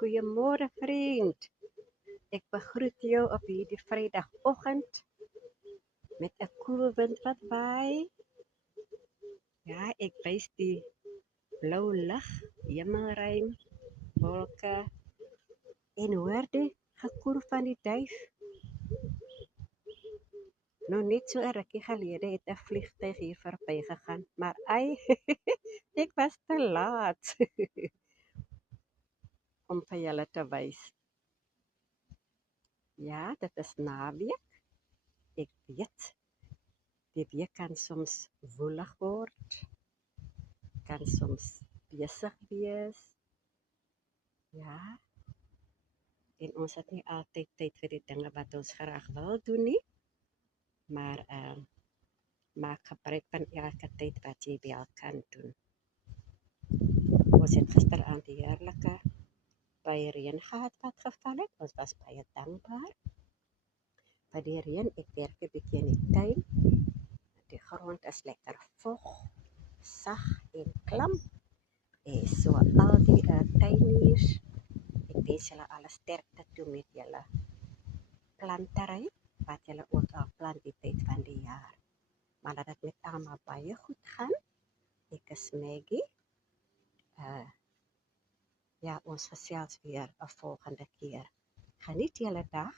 Goeiemôre vriend. Ek begroet jou op hierdie Vrydagoggend met 'n koel wind wat waai. Ja, ek wys die blou lig, hemelruim, wolke en hoor die gekoer van die duif. Nou net so 'n rukkie gelede het 'n vliegtyg hier verbygegaan, maar ai, ek was te laat om vir julle te wys. Ja, dit is naweek. Ek weet, die week kan soms woelig word, kan soms besig wees. Ja, en ons het nie altyd tyd vir die dinge wat ons graag wil doen nie, maar maak gebruik van elke tyd wat jy wel kan doen. Ons het gisteraand die heerlike baie reën gehad wat geval het. Ons was baie dankbaar vir die reën. Ek werk 'n bietjie in die tuin. Die grond is lekker vog, sag en klam. En so al die tuiniers, ek wens julle alle sterkte toe met julle plantery, wat julle ook al plant die tyd van die jaar. Maar dat dit met almal baie goed gaan. Ek is Maggie. Ja, ons gesels weer 'n volgende keer. Geniet julle dag.